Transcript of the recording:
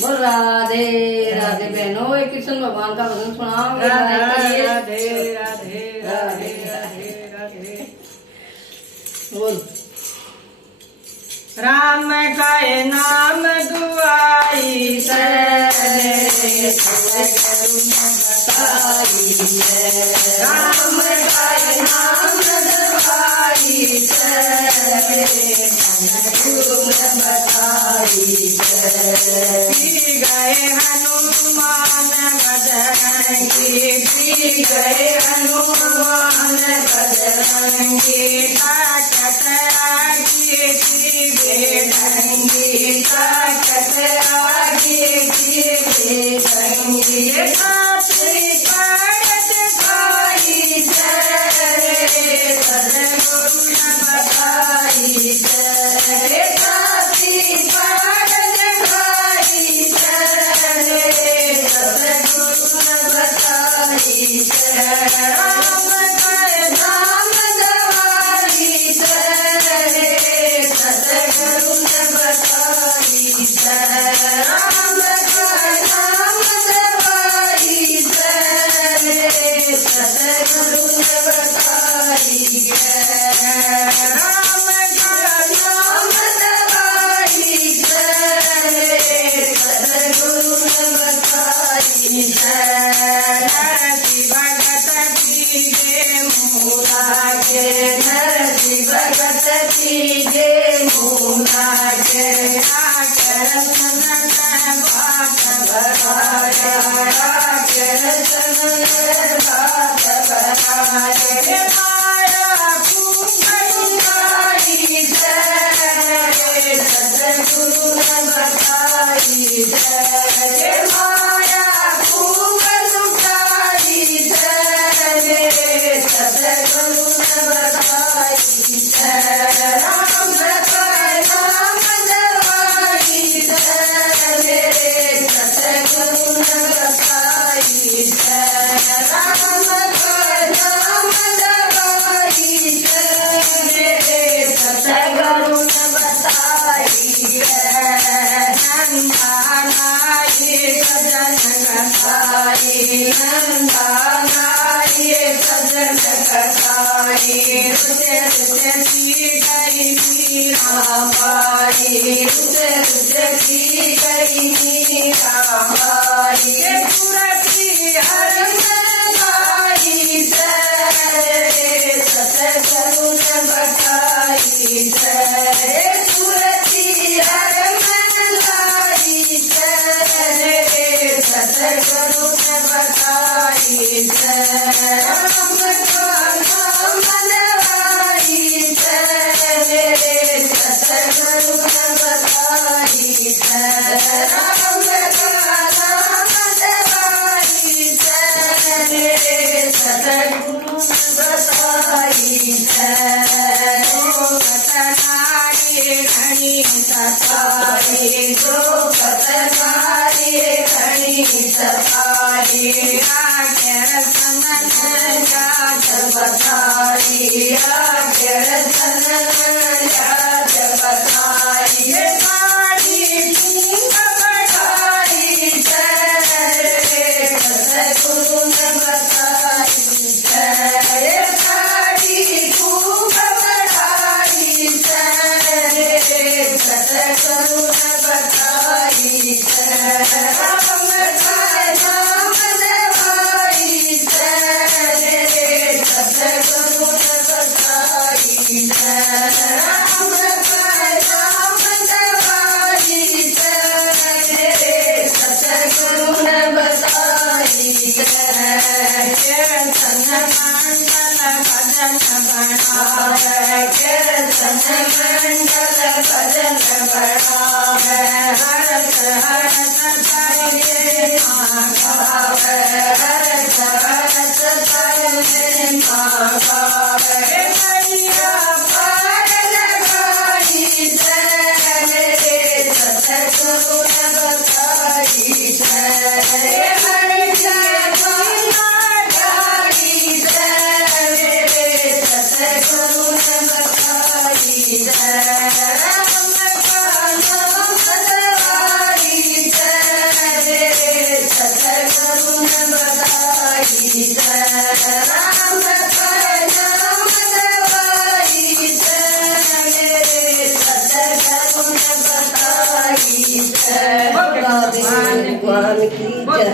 बोल राधे राधे बहनों, एक कृष्ण भगवान का भजन सुनाओ। राधे राधे राधे राधे राधे। बोल। राम का नाम दुआई से राम का नाम दुआई से पी गए हनुमान बजरंगी, पी गए हनुमान बजरंगी, ताकत आगे की बेढंगी, ताकत आगे की बेढंगी। छात्री पढ़त भाई जय सदगुरु न बताई जय, छात्री पढ़त भाई जय सदगुरु न बताई जय। राम का नाम दवाई जय सदगुरु न बताई जय। राम का नाम दवाई जय सदगुरु न बताई जय। राम का नाम दवाई जय सदगुरु न बताई जय। नरसी भगत कीजे मूला के, नरसी भगत कीजे मूला के, आकर सनन बात बढ़ाया, आकर सनन बात बढ़ाया। माया खूब लुटाई जय सदगुरु न बताई जय, माया खूब लुटाई जय सदगुरु न बताई जय। राम का नाम दवाई जय सदगुरु न बताई जय। राम का नाम दवाई जय सदगुरु न बताई जय। नंदनाई सजन कसाई, नंदनाई सजन कसाई, रुचे रुचे सी गई मीरा बाई, रुचे रुचे सी गई मीरा बाई। पूरती हर गाई जय सदगुरु न बताई जय, पूरती हर गाई जय सदगुरु न बताई जय। राम का नाम दवाई जय सदगुरु न बताई जय। राम का नाम दवाई जय सदगुरु न बताई जय। द्रौपद नारी घनी सताई, द्रौपद नारी घनी सताई, आकर सनन जात बताई, आकर सनन जात बताई। साड़ी खूब बढ़ाई जय सदगुरु न बताई जय, साड़ी खूब बढ़ाई जय सदगुरु न बताई जय। राम का नाम दवाई जय सदगुरु न बताई जय। राम का नाम दवाई जय सदगुरु न बताई जय। कीर्तन मंडल भजन बढ़ावे, कीर्तन मंडल भजन बढ़ावे, हरत हरत तारे गावे, हरत हरत तारे गावे। मैया पार लगाई जय सदगुरु न बताई जय। सदगुरु न बताई जय। राम का नाम दवाई जय राधे भगवान की भगवान की जय